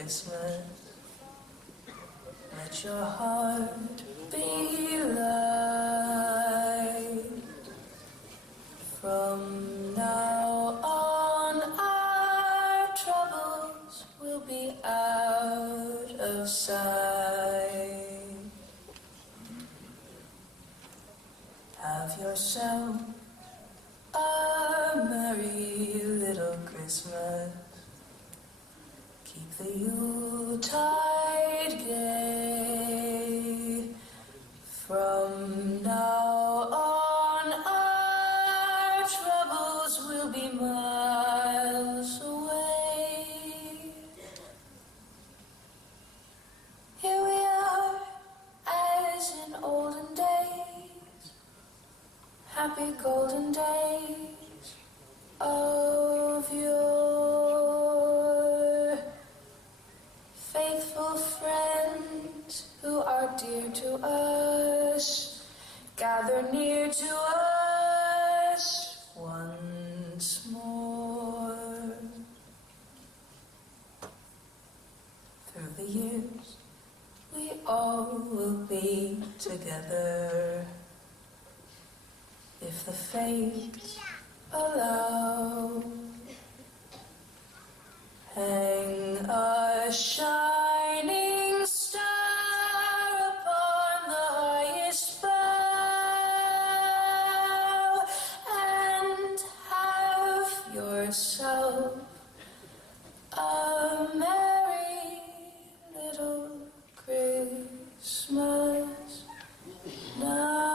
Christmas. Let your heart be light. From now on, our troubles will be out of sight. Have yourself a merry little Christmas. Keep the Yuletide gay. From now on, our troubles will be miles away. Here we are, as in olden days, happy golden days of yore. Faithful friends who are dear to us, gather near to us once more. Through the years, we all will be together, if the fates allow. Hang a shining star upon the highest bough, and have yourself a merry little Christmas now.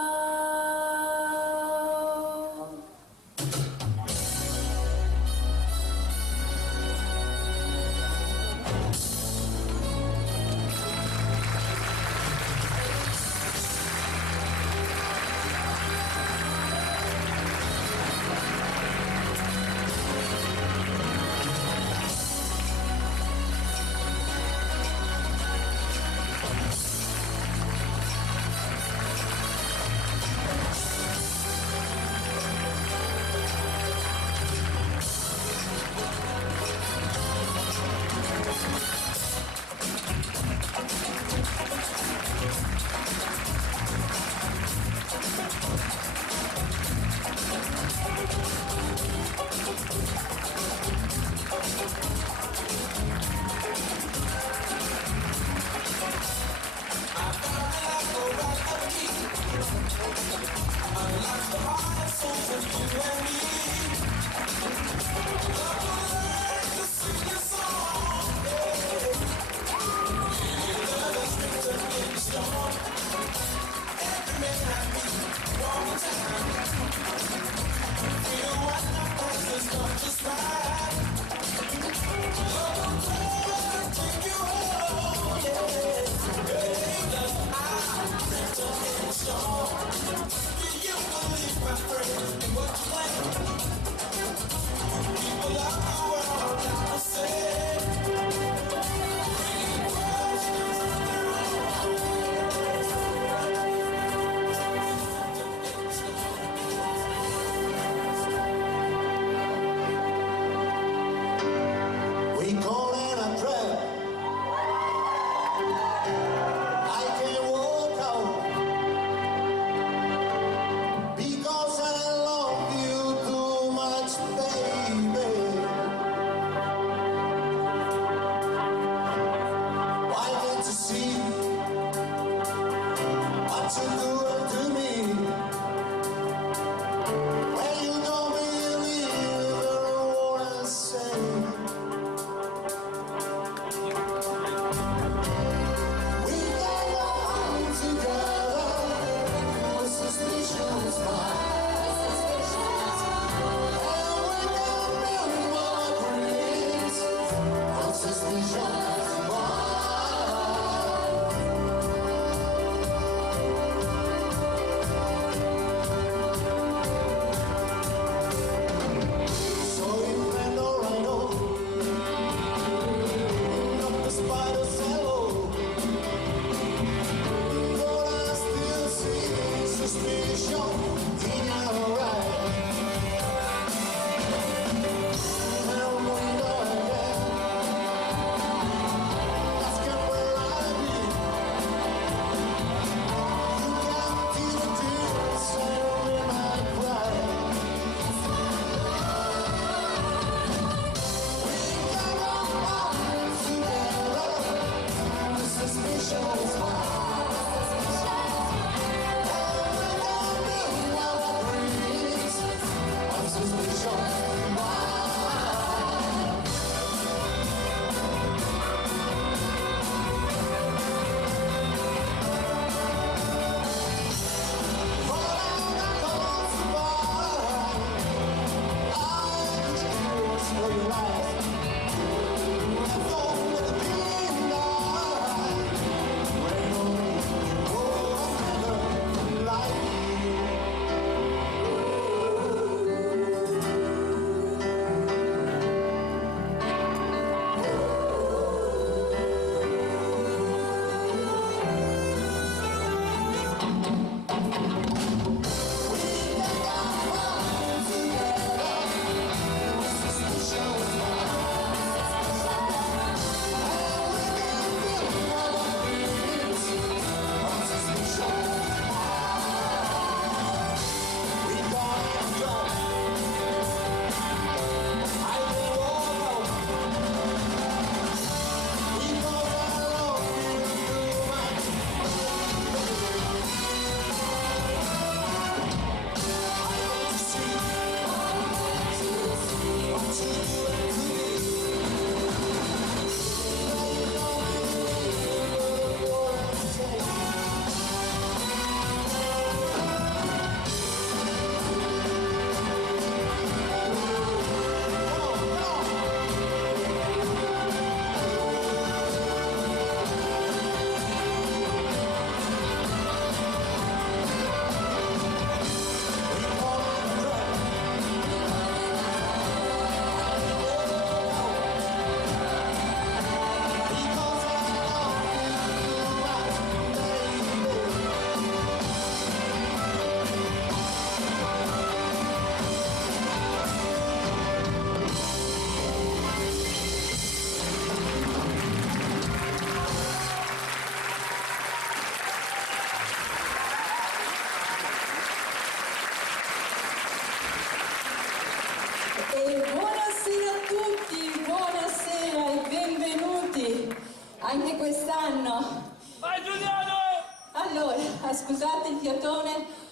Anche quest'anno. Vai Giuliano! Allora, scusate il fiatone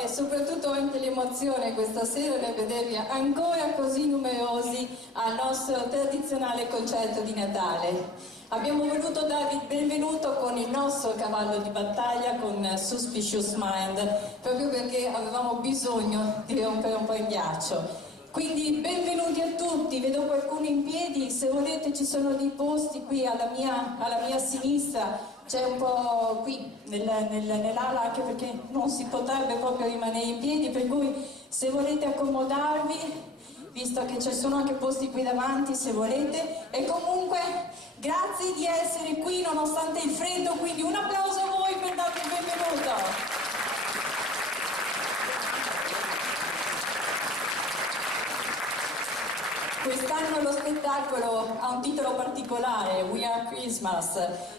e soprattutto anche l'emozione questa sera nel vedervi ancora così numerosi al nostro tradizionale concerto di Natale. Abbiamo voluto darvi il benvenuto con il nostro cavallo di battaglia, con Suspicious Mind, proprio perché avevamo bisogno di rompere un po' il ghiaccio. Quindi benvenuti a tutti, vedo qualcuno in piedi, se volete ci sono dei posti qui alla mia sinistra, c'è un po' qui nell'ala, anche perché non si potrebbe proprio rimanere in piedi, per cui se volete accomodarvi, visto che ci sono anche posti qui davanti se volete, e comunque grazie di essere qui nonostante il freddo, quindi un applauso a voi per darvi il benvenuto. Quest'anno lo spettacolo ha un titolo particolare, We Are Christmas,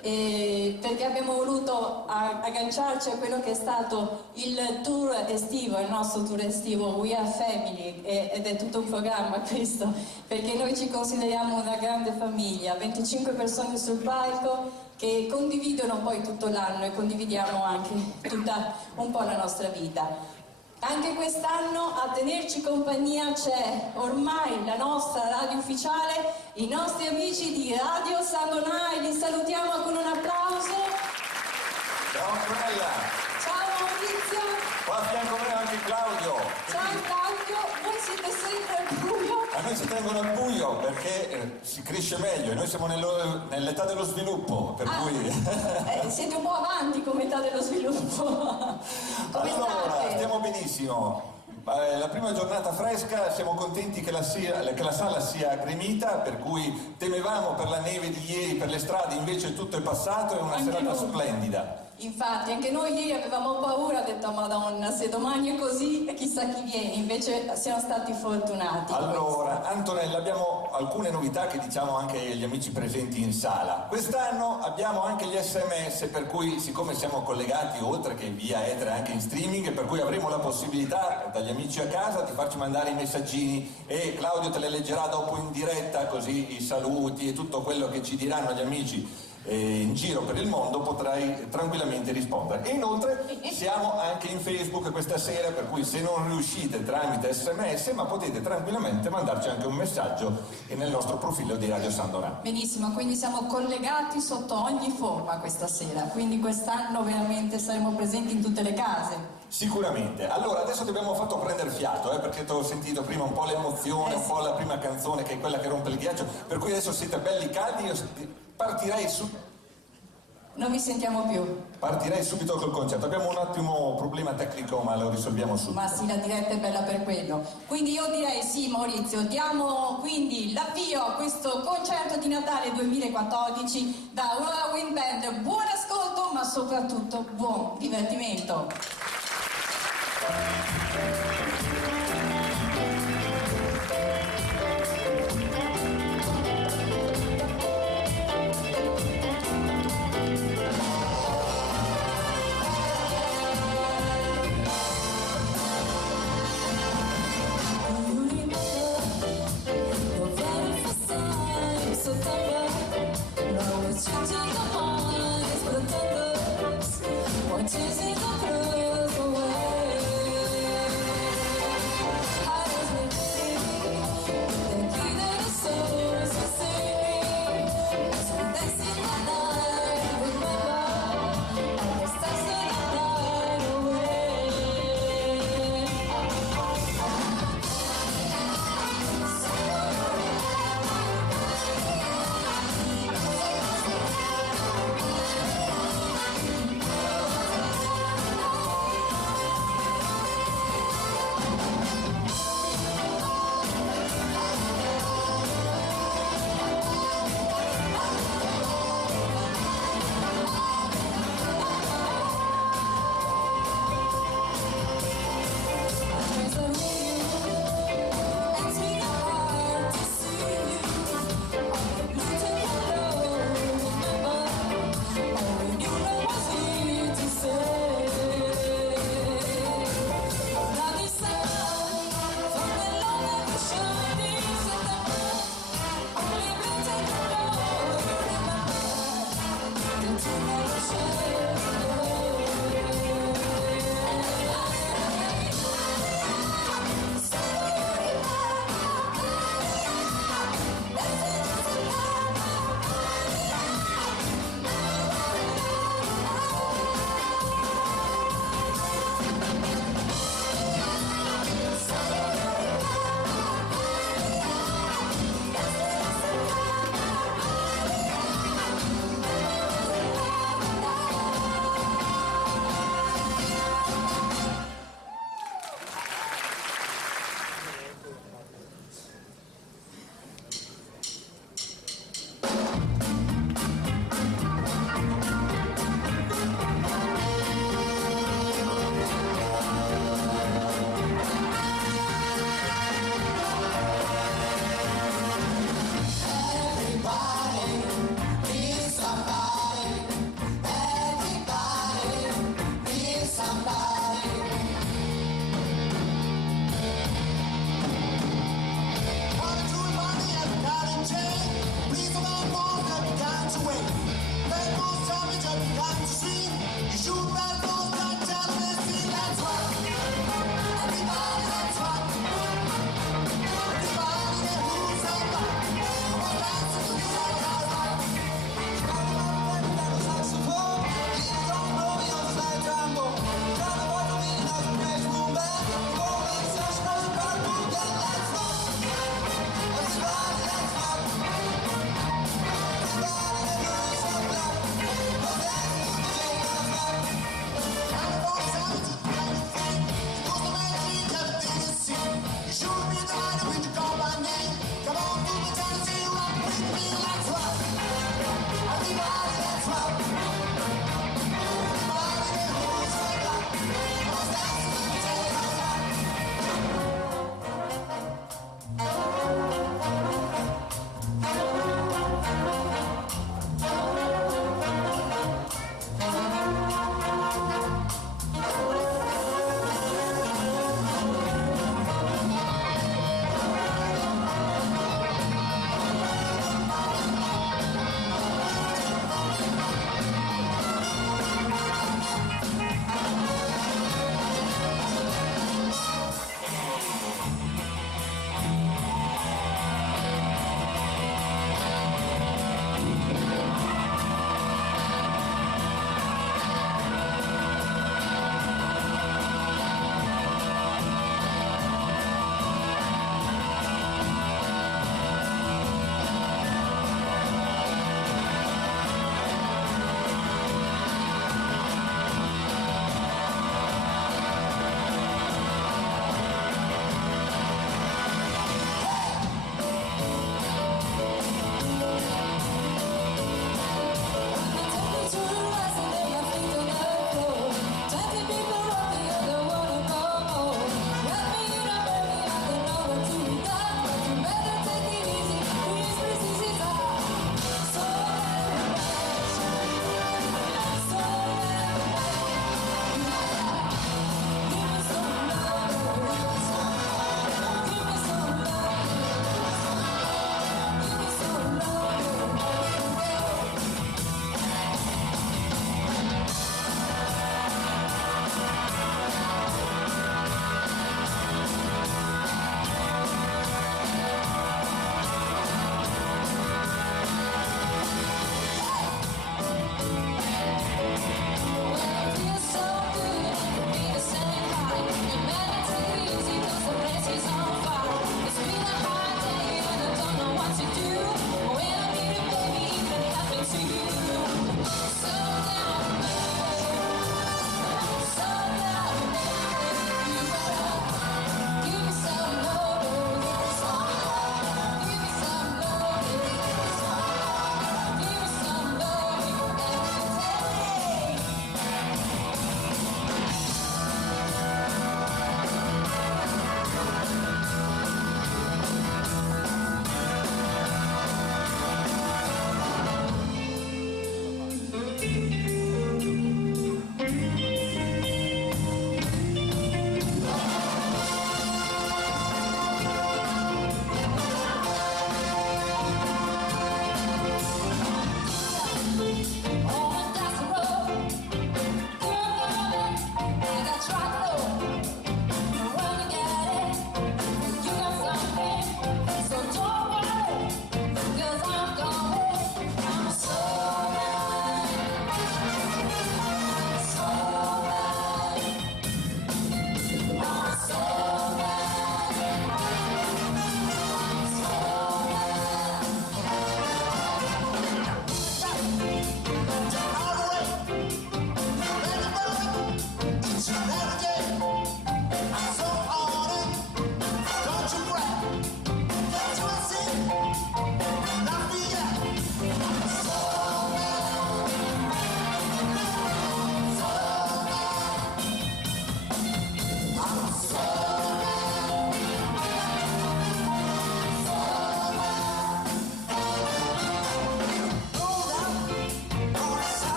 perché abbiamo voluto agganciarci a quello che è stato il tour estivo, il nostro tour estivo We Are Family, ed è tutto un programma questo, perché noi ci consideriamo una grande famiglia, 25 persone sul palco che condividono poi tutto l'anno e condividiamo anche tutta un po' la nostra vita. Anche quest'anno a tenerci compagnia c'è ormai la nostra radio ufficiale, i nostri amici di Radio San Donà, li salutiamo con un applauso. Ciao Antonella! Ciao Maurizio! Qua a fianco a me anche Claudio! Ciao Claudio, voi siete sempre al buio? A noi ci tengono al buio perché si cresce meglio, noi siamo nell'età dello sviluppo, per cui... Siete un po' avanti come età dello sviluppo. Come allora, state? stiamo benissimo. La prima giornata fresca, siamo contenti che la sala sia gremita, per cui temevamo per la neve di ieri, per le strade, invece tutto è passato, è una Anche serata noi. splendida. Infatti anche noi ieri avevamo paura, ho detto Madonna, se domani è così chissà chi viene, invece siamo stati fortunati. Allora, Antonella, abbiamo alcune novità che diciamo anche agli amici presenti in sala. Quest'anno abbiamo anche gli SMS, per cui siccome siamo collegati oltre che via etere anche in streaming, per cui avremo la possibilità dagli amici a casa di farci mandare i messaggini e Claudio te le leggerà dopo in diretta, così i saluti e tutto quello che ci diranno gli amici in giro per il mondo potrai tranquillamente rispondere. E inoltre siamo anche in Facebook questa sera, per cui se non riuscite tramite SMS, ma potete tranquillamente mandarci anche un messaggio nel nostro profilo di Radio San Donà. Benissimo, quindi siamo collegati sotto ogni forma questa sera, quindi quest'anno veramente saremo presenti in tutte le case. Sicuramente. Allora, adesso ti abbiamo fatto prendere fiato, perché ti ho sentito prima un po' l'emozione, un po' la prima canzone che è quella che rompe il ghiaccio, per cui adesso siete belli caldi, io partirei Non vi sentiamo più. Partirei subito col concerto. Abbiamo un attimo problema tecnico, ma lo risolviamo subito. Ma sì, la diretta è bella per quello. Quindi io direi sì, Maurizio, diamo quindi l'avvio a questo concerto di Natale 2014 da Aurora Wind Band. Buon ascolto, ma soprattutto buon divertimento.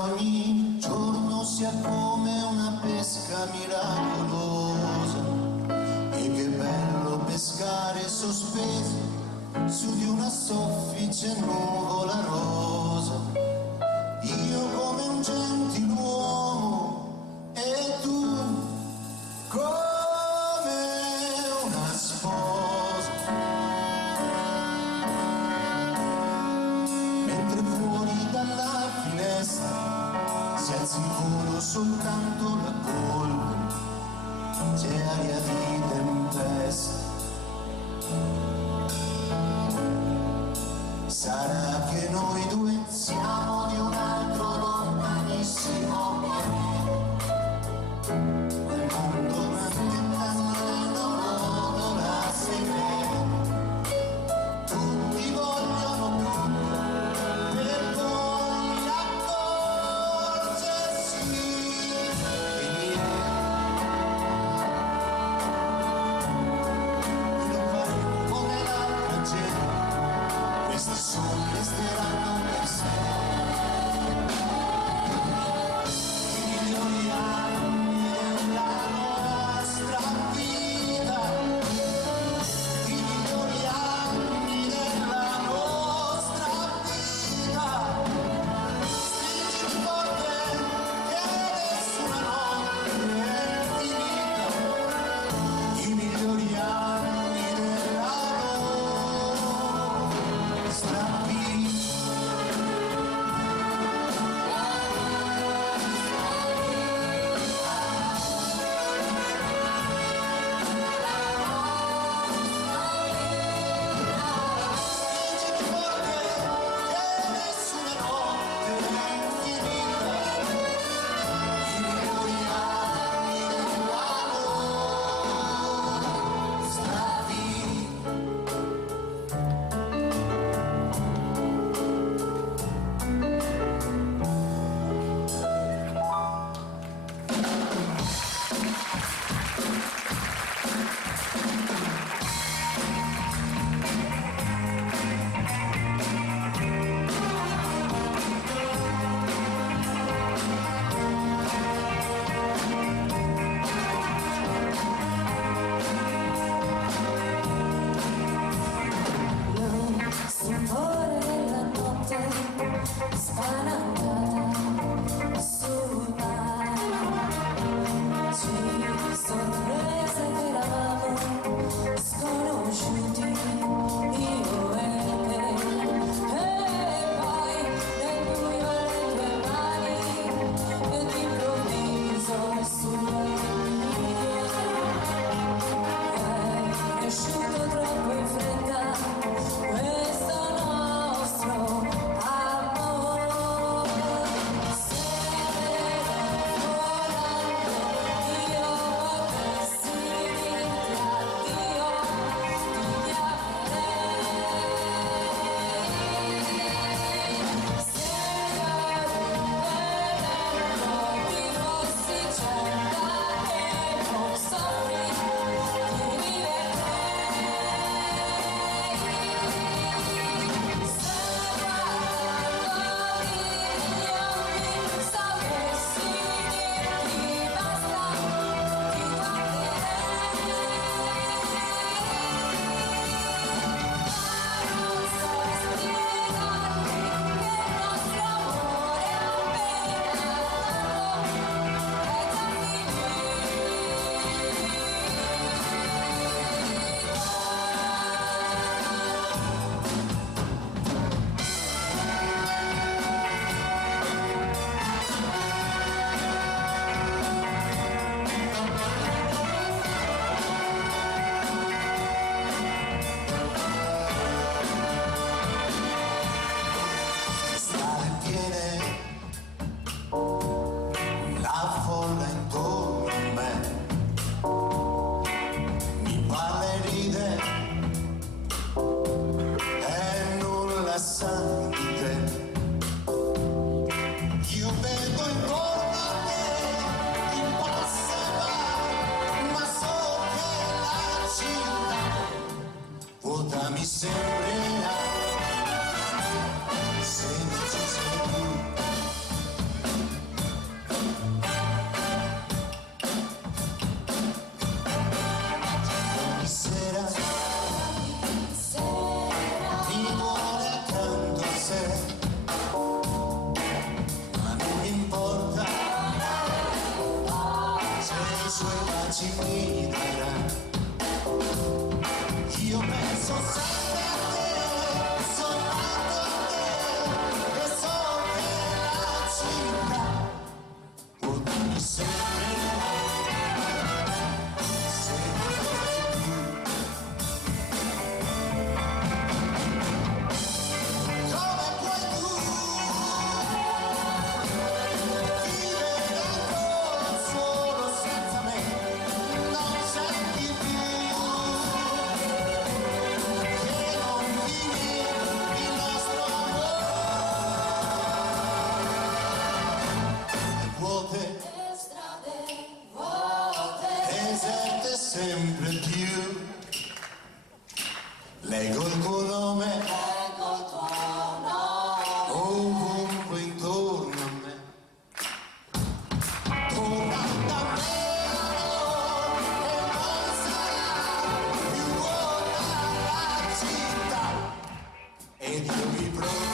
ogni giorno sia come una pesca miracolosa. E che bello pescare sospesi su di una soffice nuvola rosa. Io come un gentiluomo e tu come una sposa. Mentre fuori dalla finestra si alza in volo soltanto la polvere sempre più. Leggo il tuo nome ovunque intorno a me. Torna davvero e non sarà più vuota la città ed io mi proporrei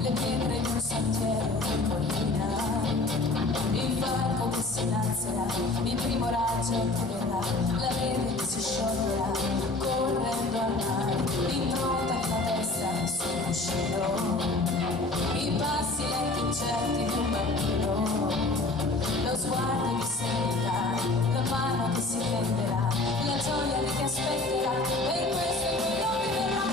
le pietre di un sentiero di collina, il falco che si innalzerà, il primo raggio entrerà, la neve che si scioglierà, correndo al mare, impronta di una testa sul cuscino, i passi lenti incerti di un bambino, lo sguardo di serenità, la mano che si tenderà, la gioia di chi aspetterà, e questo è quello che verrà.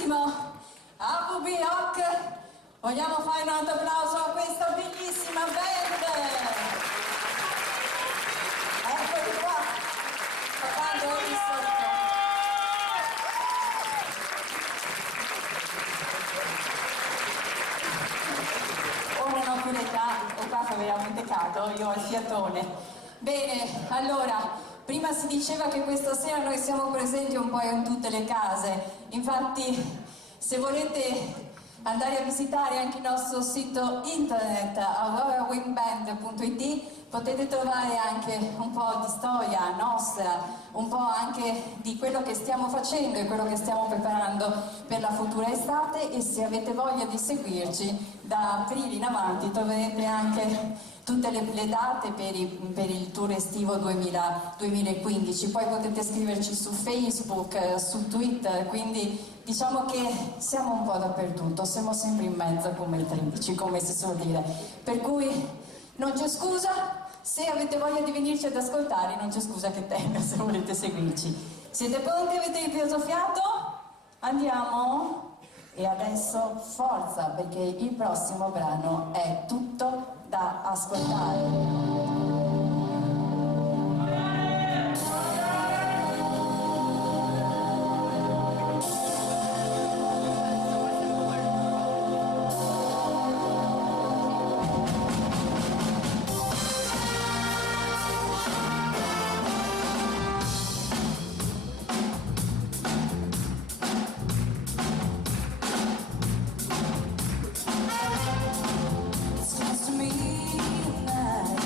bellissimo Abu Biok. Vogliamo fare un altro applauso a questa bellissima band. Eccoli qua, facendo ogni sotto. Ora non ho più l'età, o qua fa veramente caldo, io ho il fiatone. Bene, allora, prima si diceva che questa sera noi siamo presenti un po' in tutte le case, infatti se volete andare a visitare anche il nostro sito internet aurorawingband.it potete trovare anche un po' di storia nostra, un po' anche di quello che stiamo facendo e quello che stiamo preparando per la futura estate, e se avete voglia di seguirci da aprile in avanti troverete anche tutte le date per il tour estivo 2015, poi potete scriverci su Facebook, su Twitter, quindi diciamo che siamo un po' dappertutto, siamo sempre in mezzo come i 13, come si suol dire, per cui non c'è scusa, se avete voglia di venirci ad ascoltare non c'è scusa che tenga se volete seguirci. Siete pronti? Avete ripreso fiato? Andiamo? E adesso forza, perché il prossimo brano è tutto da ascoltare. It's just me tonight.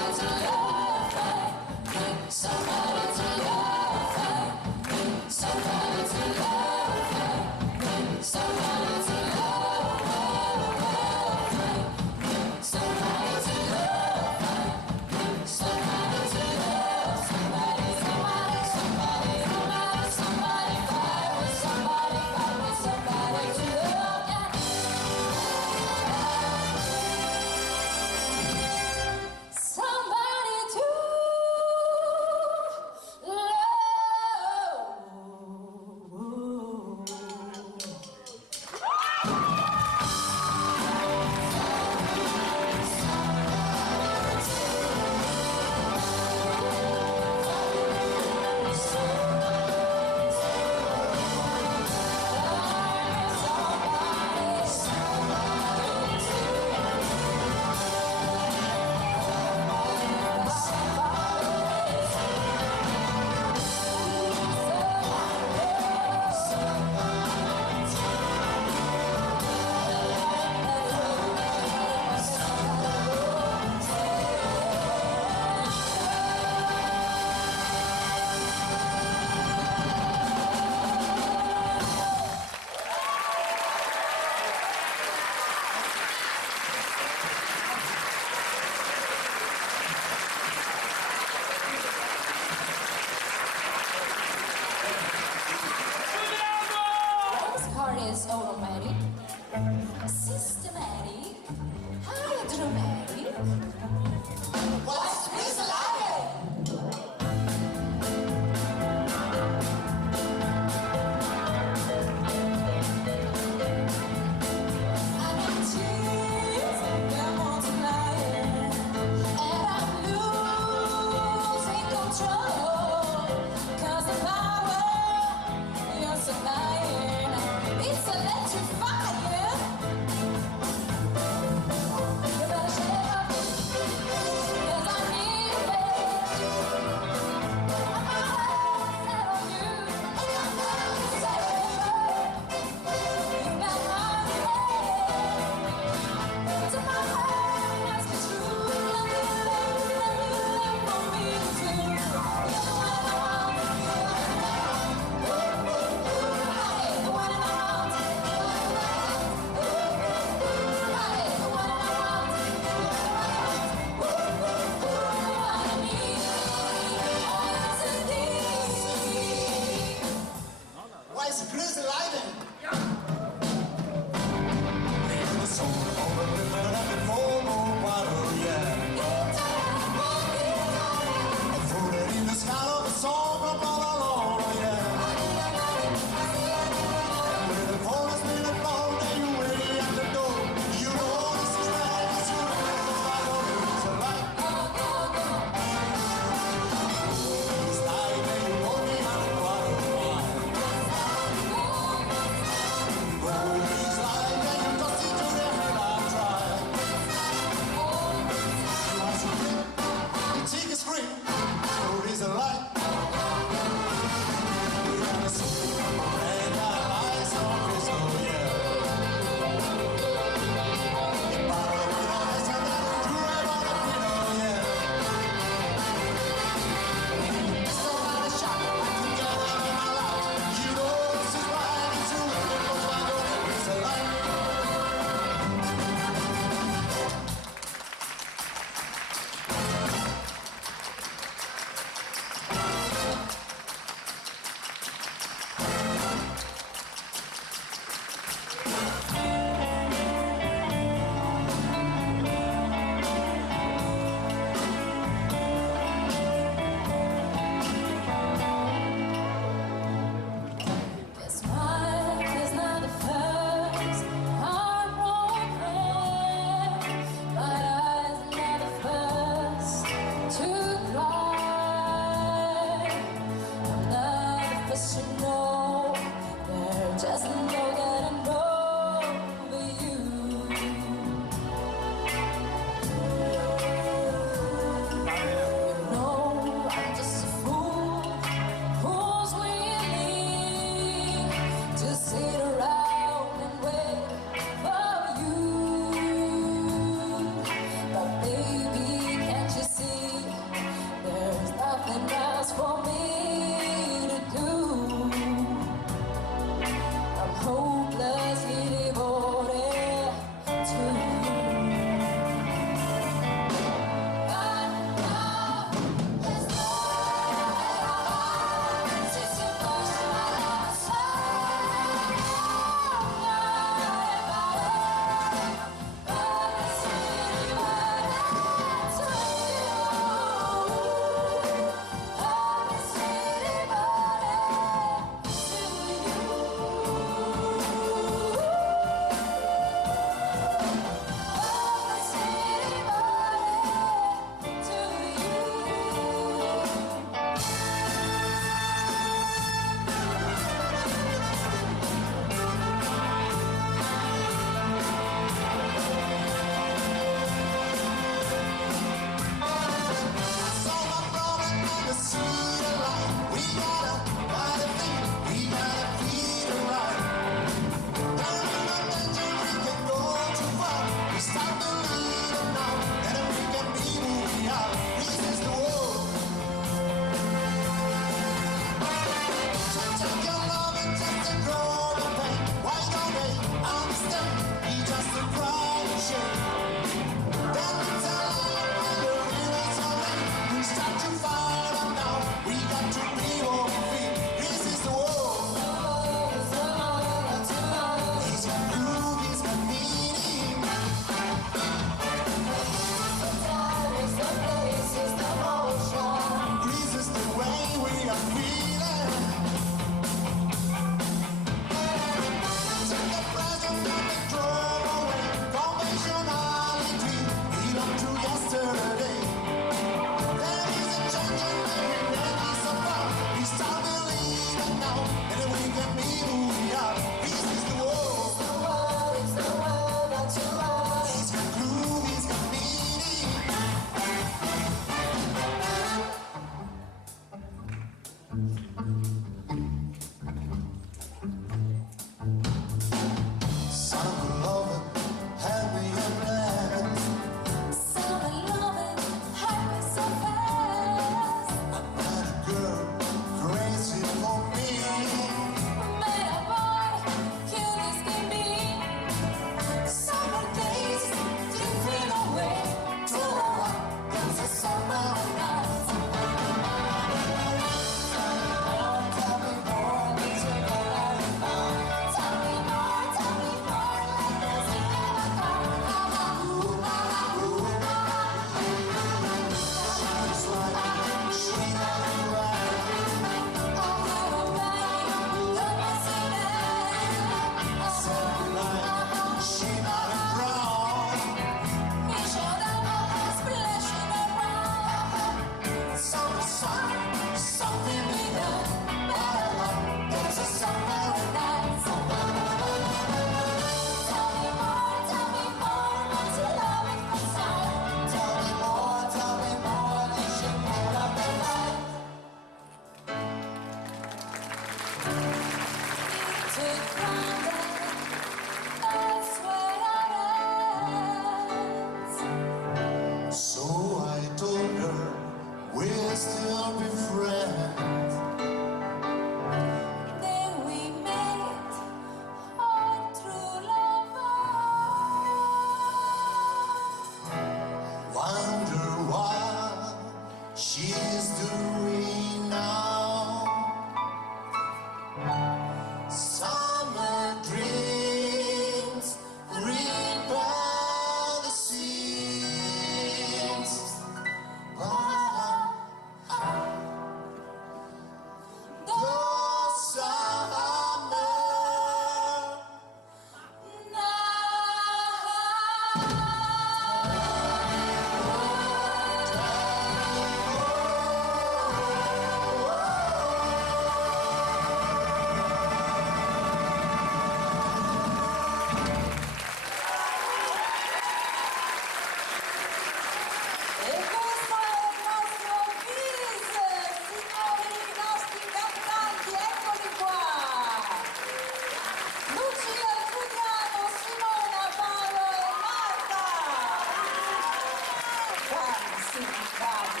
bravissimi, bravi.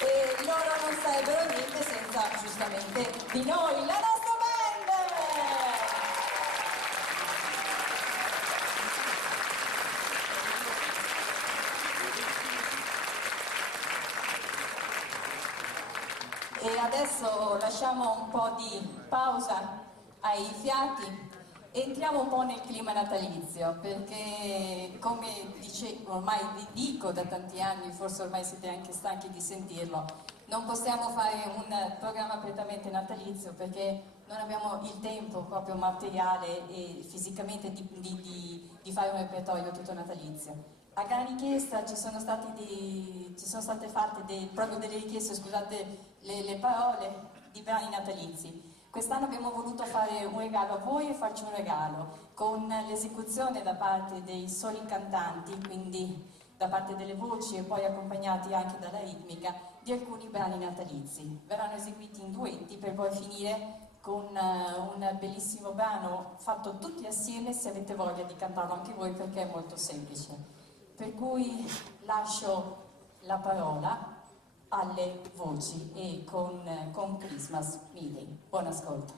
E loro non sarebbero niente senza, giustamente, di noi, la nostra band! E adesso lasciamo un po' di pausa ai fiati, entriamo un po' nel clima natalizio, perché come ormai vi dico da tanti anni, forse ormai siete anche stanchi di sentirlo, non possiamo fare un programma prettamente natalizio perché non abbiamo il tempo proprio materiale e fisicamente di fare un repertorio tutto natalizio. A gran richiesta ci sono state fatte proprio delle richieste, scusate le parole, di brani natalizi. Quest'anno abbiamo voluto fare un regalo a voi e farci un regalo con l'esecuzione da parte dei soli cantanti, quindi da parte delle voci e poi accompagnati anche dalla ritmica di alcuni brani natalizi. Verranno eseguiti in duetti per poi finire con un bellissimo brano fatto tutti assieme, se avete voglia di cantarlo anche voi perché è molto semplice. Per cui lascio la parola alle voci e con Christmas Meeting. Buon ascolto.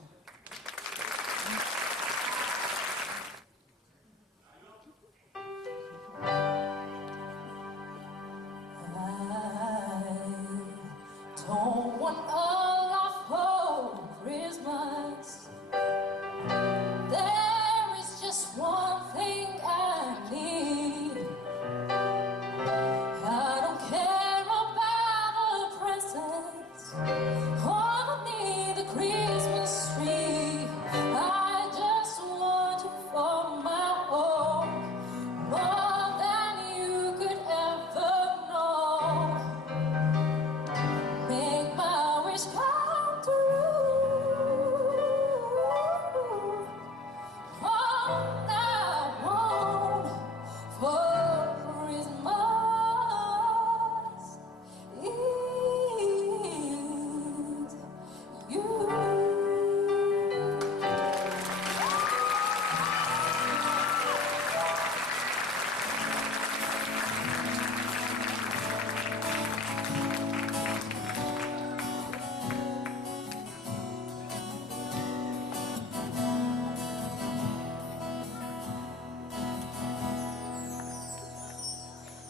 I don't want a lot for Christmas. There is just one thing I need. I don't care about the presents underneath the Christmas tree. I just want you for my own, more than you could ever know. Make my wish come true. All I want for Christmas is you.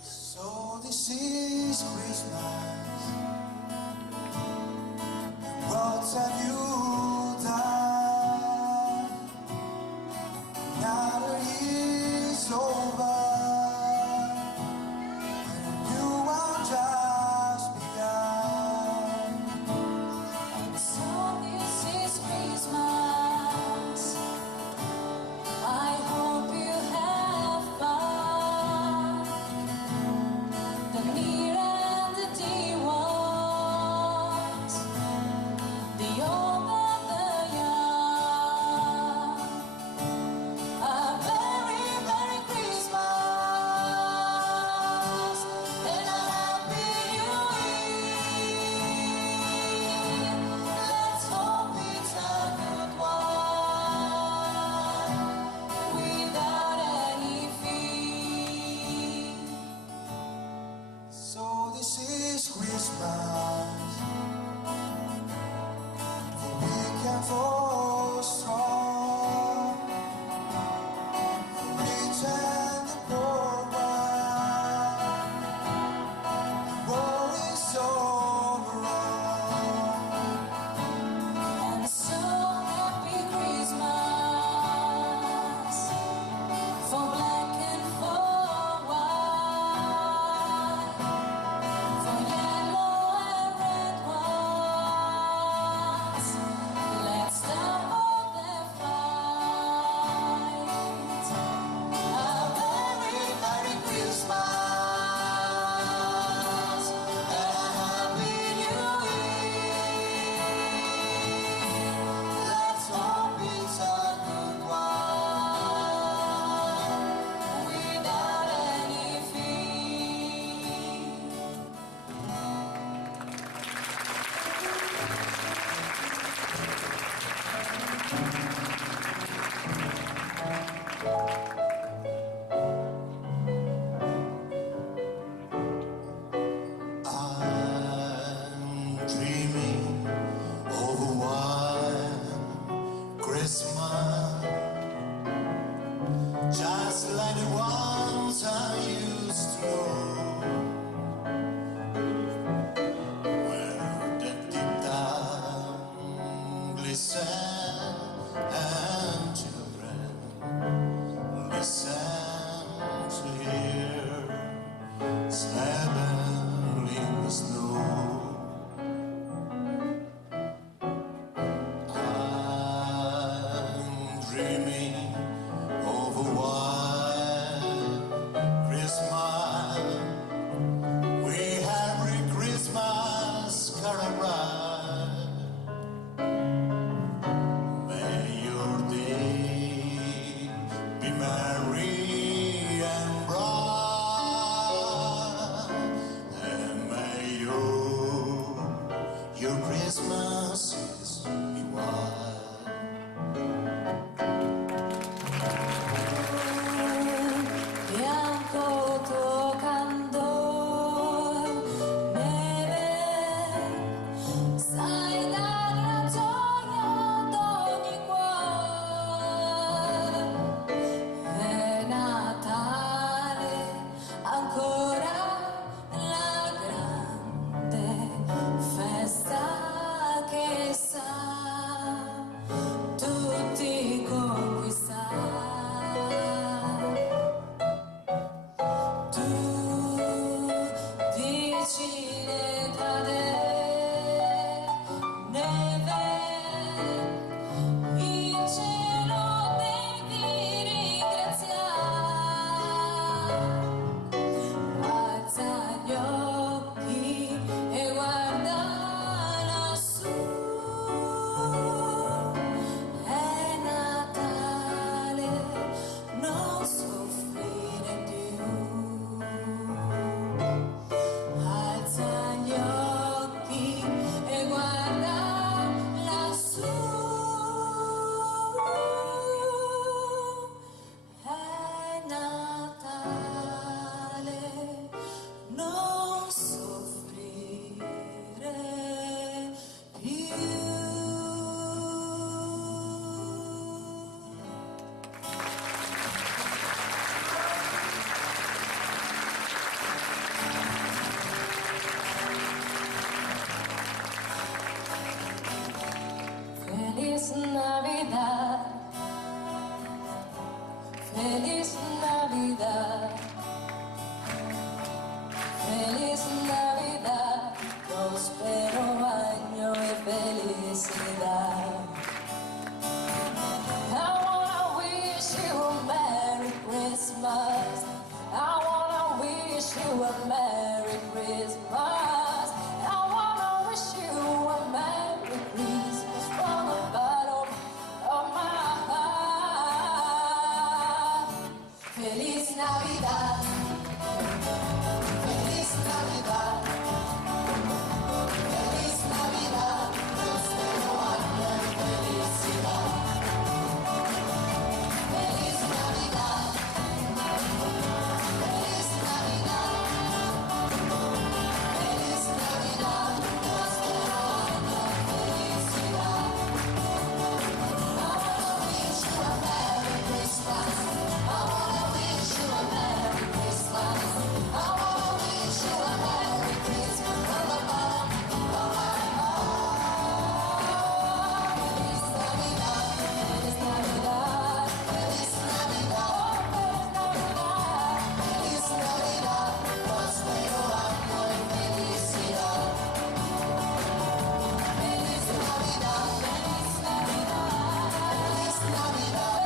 So this is Christmas. What have you done? Now the year's over, and a new one just begun. So this is Christmas. I hope you have fun. The near and the dear ones, the old and the young. A very Merry Christmas and a Happy New Year. Let's hope it's a good one without any fear. So this is Christmas, for weak and for strong, for rich and the poor one. War is over all. And so happy Christmas for black and for white, for yellow and red ones. Let's stop all their fight. A very Merry Christmas and a Happy New Year. Let's hope it's a good one without any fear. Santa's here, sledding in the snow. I'm dreaming of a white Christmas. We every Christmas carol ride. May your day be merry and bright, and may your Christmases be white. Bianco toccando neve, sai dare la gioia ad ogni cuore. È Natale, ancora la grande festa che sa tutti conquistare. Tu dici le cade neve, in cielo devi ringraziare. Alza gli occhi e guarda lassù. È Natale, non soffrire più. Alza gli occhi e guarda lassù. È Natale, non soffrire più. Feliz Navidad, Feliz Navidad, Feliz Navidad, prospero año y felicidad. I wanna wish you a Merry Christmas. I wanna wish you a Merry Christmas. I wanna wish you a Merry Christmas from the bottom of my heart. Feliz Navidad, Feliz Navidad, Feliz Navidad, prospero año y felicidad. Feliz Navidad, Feliz Navidad, Feliz Navidad, prospero año y felicidad. I wanna wish you a Merry Christmas. I wanna wish you a Merry Christmas. I wanna wish you a Merry Christmas from the bottom of my heart. Feliz Navidad, Feliz Navidad, Feliz Navidad, Feliz Navidad, prospero año y felicidad. Feliz Navidad, Feliz Navidad, Feliz Navidad,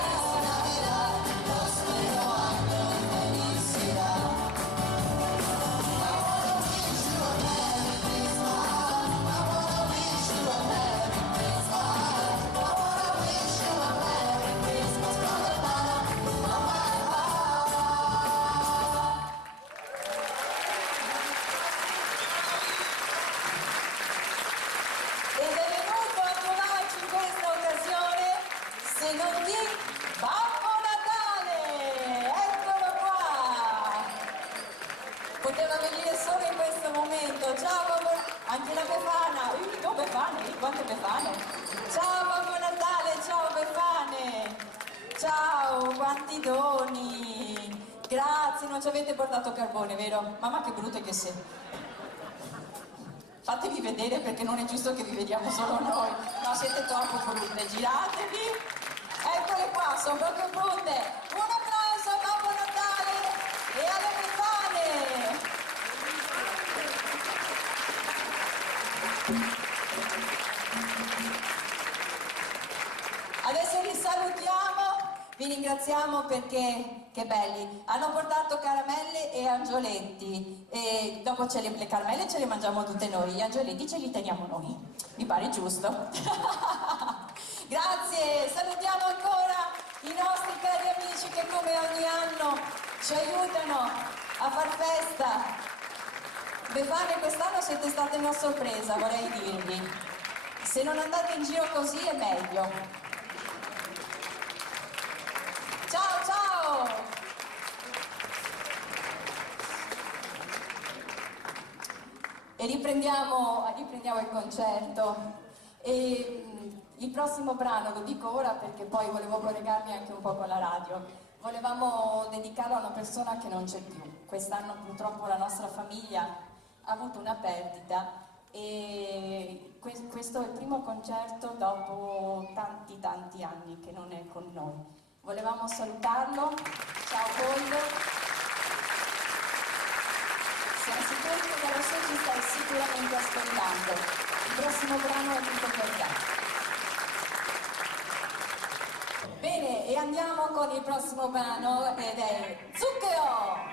Feliz Navidad, prospero año y felicidad. I wanna wish you a Merry Christmas. I wanna wish you a Merry Christmas. I wanna wish you a Merry Christmas from the bottom of my heart. Ed è venuto a trovarci in questa occasione, se non di Babbo Natale! Eccolo qua! Poteva venire solo in questo momento. Ciao Babbo, anche la Befana. Oh Befane, quante Befane! Ciao Babbo Natale, ciao Befane! Ciao, quanti doni! Grazie, non ci avete portato carbone, vero? Mamma che brutte che sei! Fatevi vedere perché non è giusto che vi vediamo solo noi. No, siete troppo brutte. Giratevi. Eccole qua, sono proprio brutte. Un applauso a Babbo Natale e alle Befane. Adesso li salutiamo, vi ringraziamo perché, che belli, hanno portato caramelle e angioletti e dopo le caramelle ce le mangiamo tutte noi, gli angioletti ce li teniamo noi, mi pare giusto. Grazie, salutiamo ancora i nostri cari amici che come ogni anno ci aiutano a far festa. Befane, quest'anno siete state una sorpresa, vorrei dirvi. Se non andate in giro così è meglio. Ciao, ciao! E riprendiamo il concerto. E il prossimo brano lo dico ora perché poi volevo collegarmi anche un po' con la radio. Volevamo dedicarlo a una persona che non c'è più. Quest'anno purtroppo la nostra famiglia ha avuto una perdita e questo è il primo concerto dopo tanti anni che non è con noi. Volevamo salutarlo. Ciao Poldo. Siamo sicuri che da lassù ci stai sicuramente ascoltando. Il prossimo brano è tutto per te. Bene, e andiamo con il prossimo brano ed è Zucchero!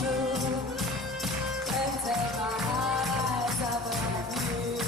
true. Can't take my eyes off of you.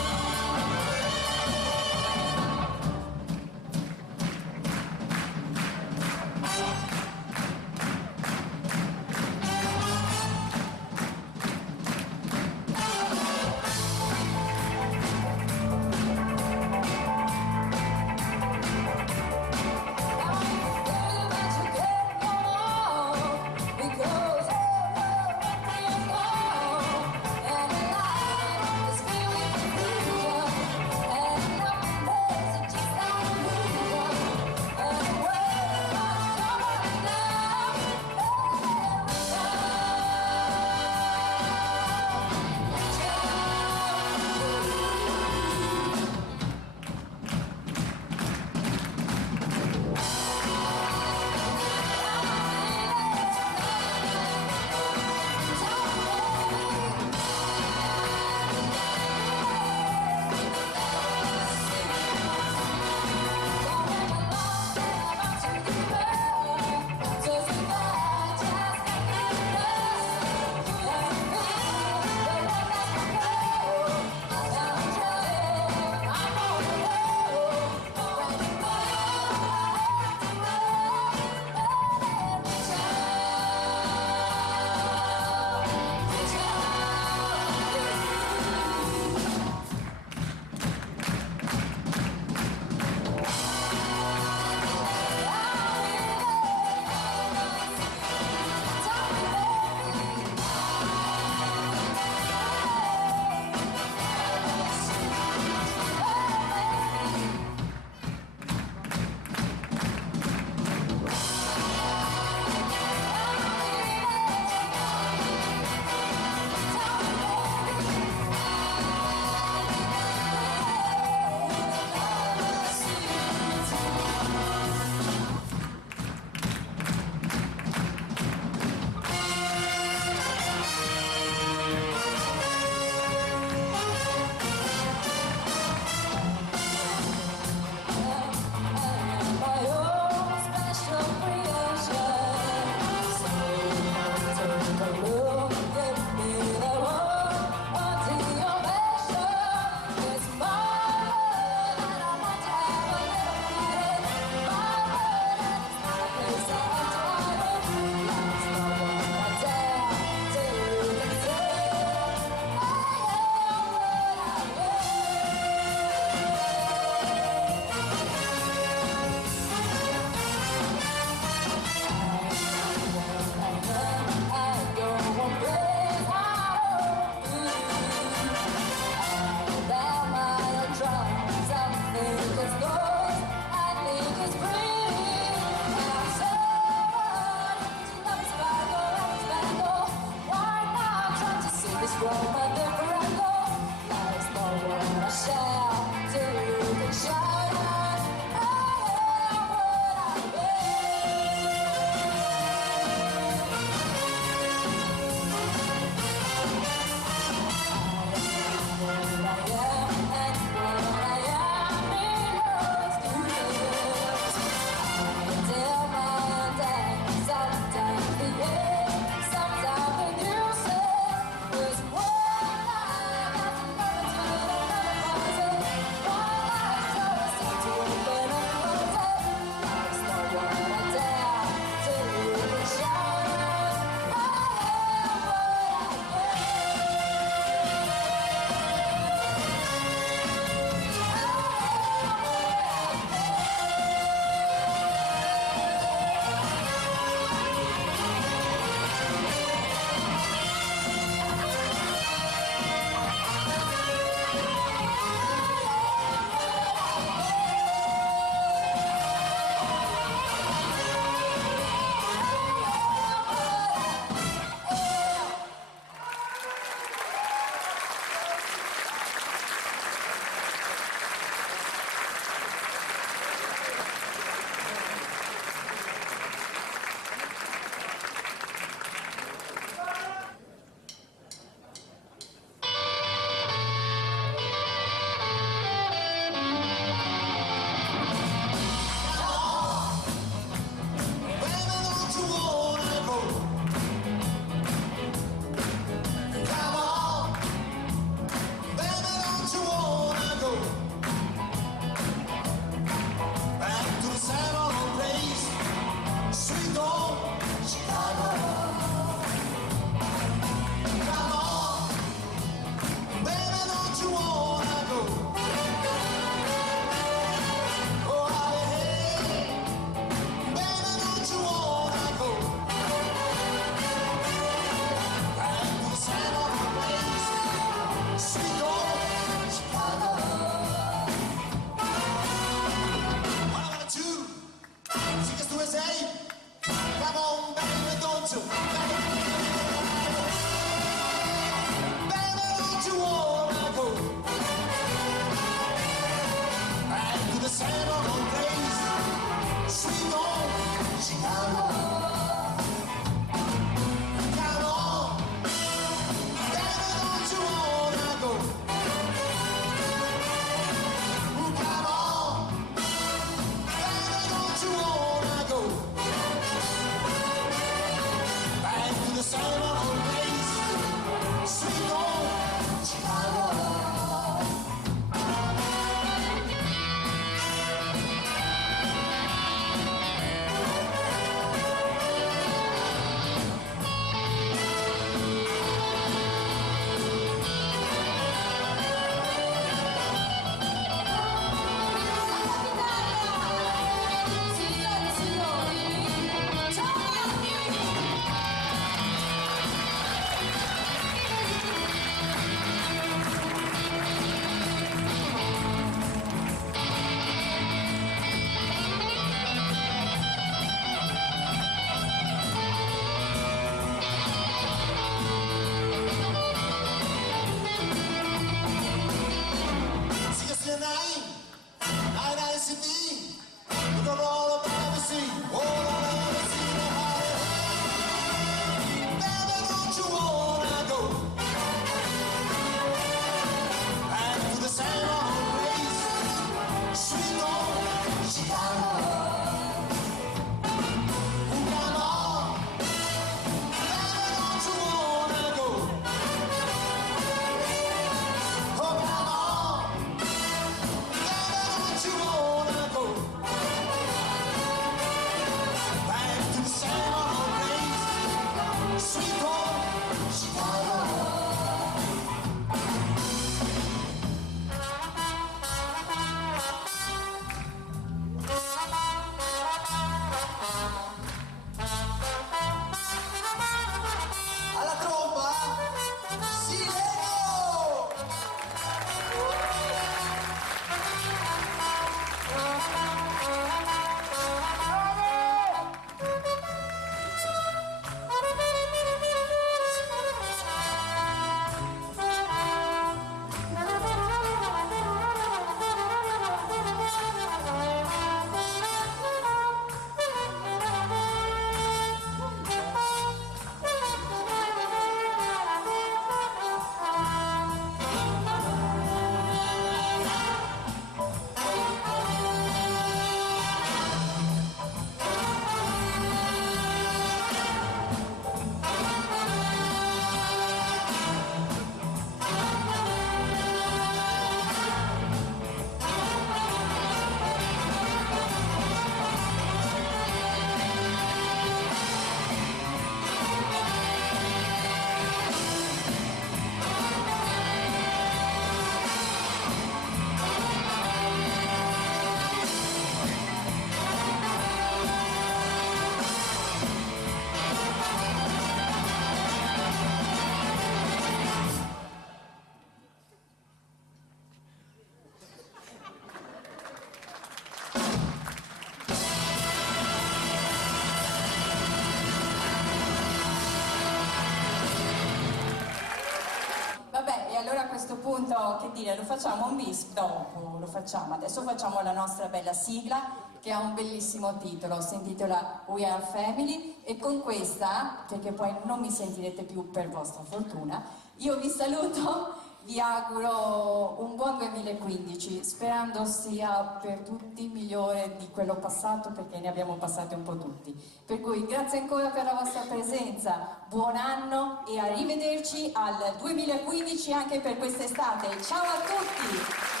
questo punto, che dire, lo facciamo un bis? Dopo lo facciamo, adesso facciamo la nostra bella sigla che ha un bellissimo titolo, si intitola We Are Family, e con questa, perché poi non mi sentirete più per vostra fortuna, io vi saluto, vi auguro un buon 2015, sperando sia per tutti migliore di quello passato, perché ne abbiamo passati un po' tutti. Per cui grazie ancora per la vostra presenza, buon anno e arrivederci al 2015 anche per quest'estate. Ciao a tutti!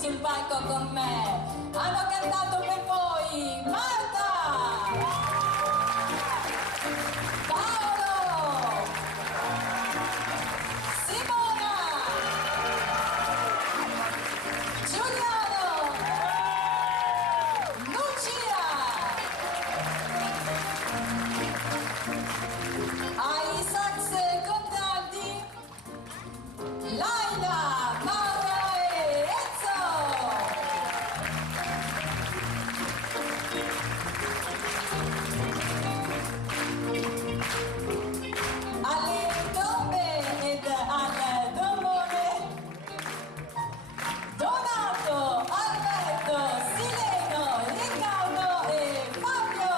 Sul palco con me hanno cantato per voi Marta, Paolo, Simona, Giuliano, Lucia, ai sax cantanti Laila, Maura e Enzo. Alle trombe ed al trombone Donato, Alberto, Sileno, Riccardo e Fabio.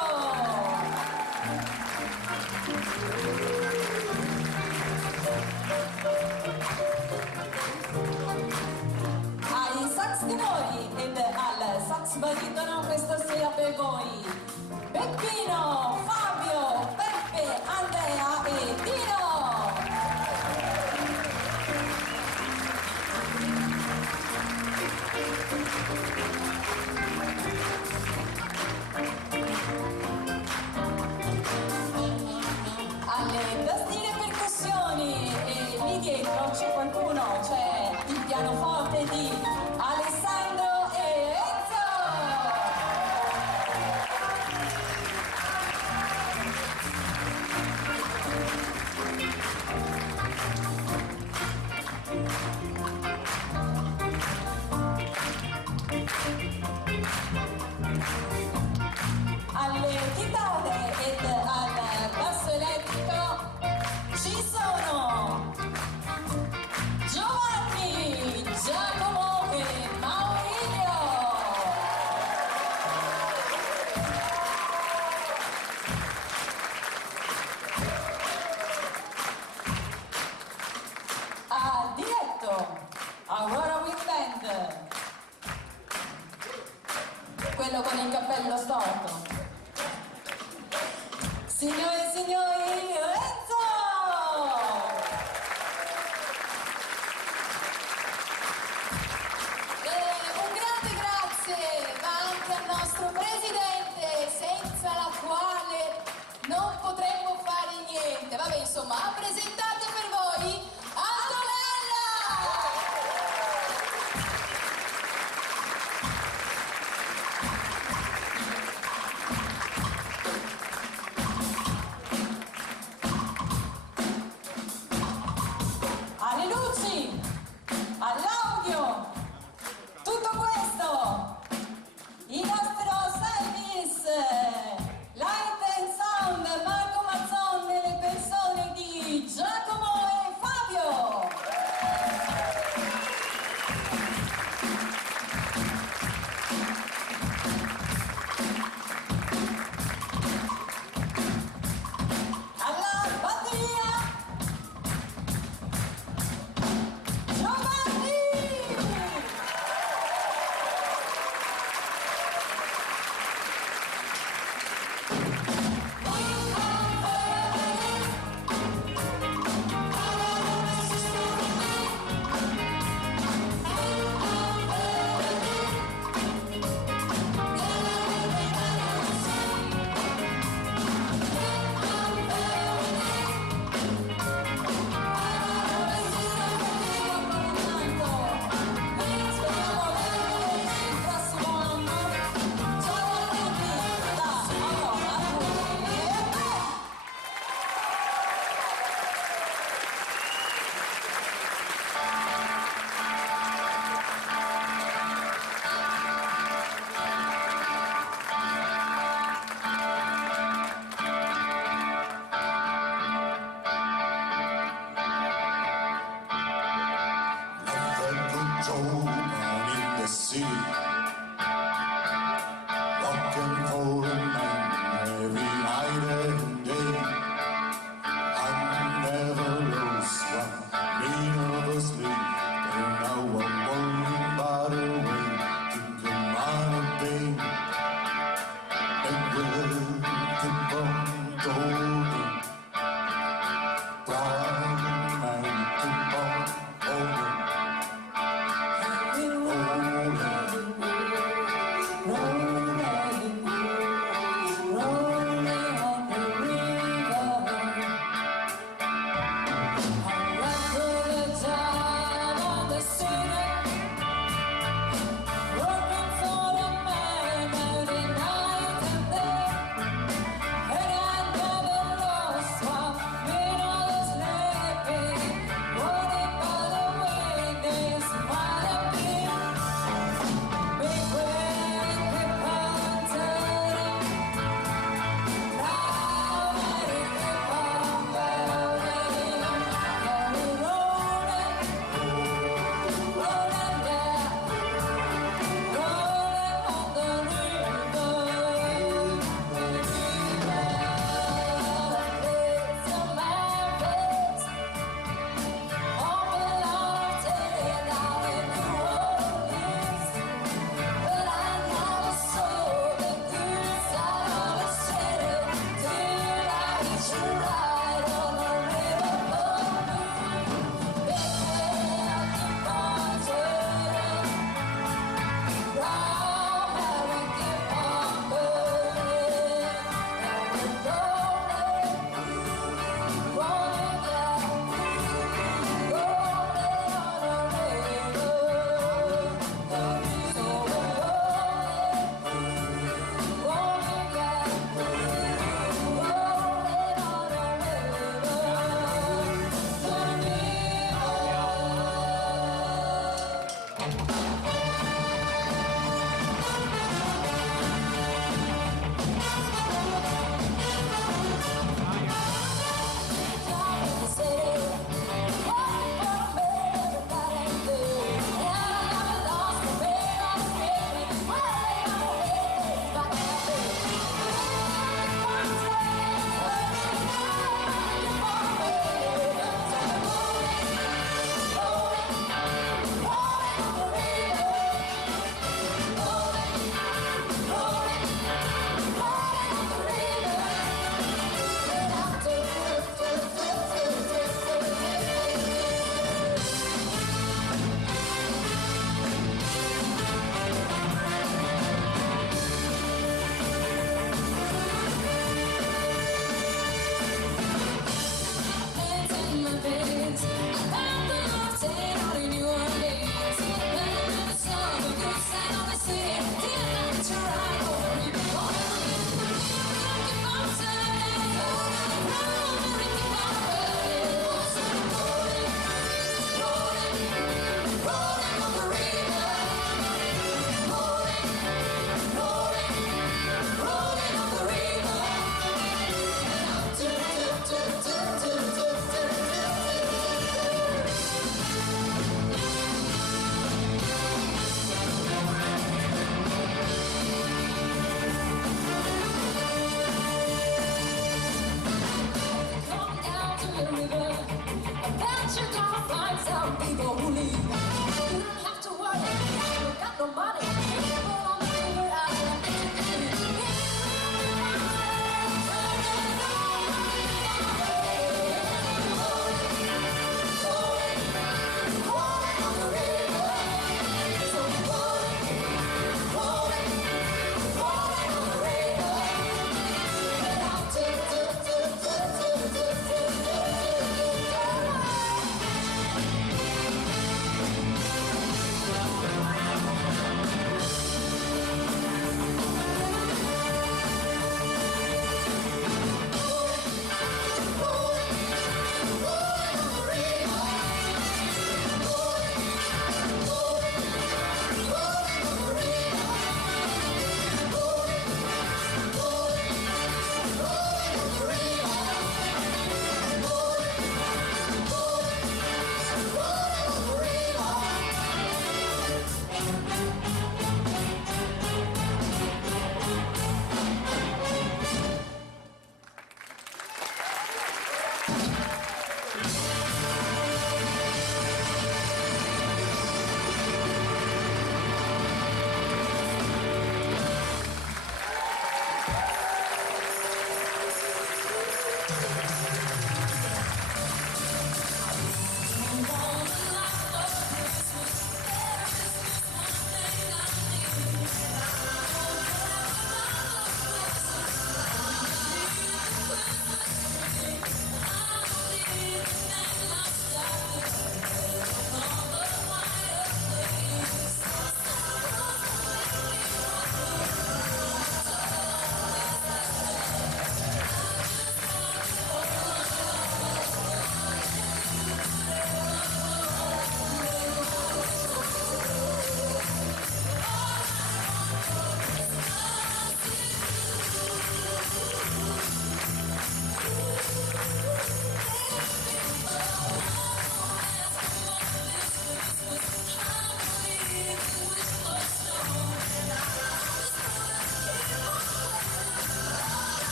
Ai sax tenori ed al sax baritono questa sera per voi Peppino, Fabio, Peppe, Andrea e Dino. Alle tastiere e percussioni e lì dietro c'è qualcuno, c'è il pianoforte di Alessandro e Enzo. Signore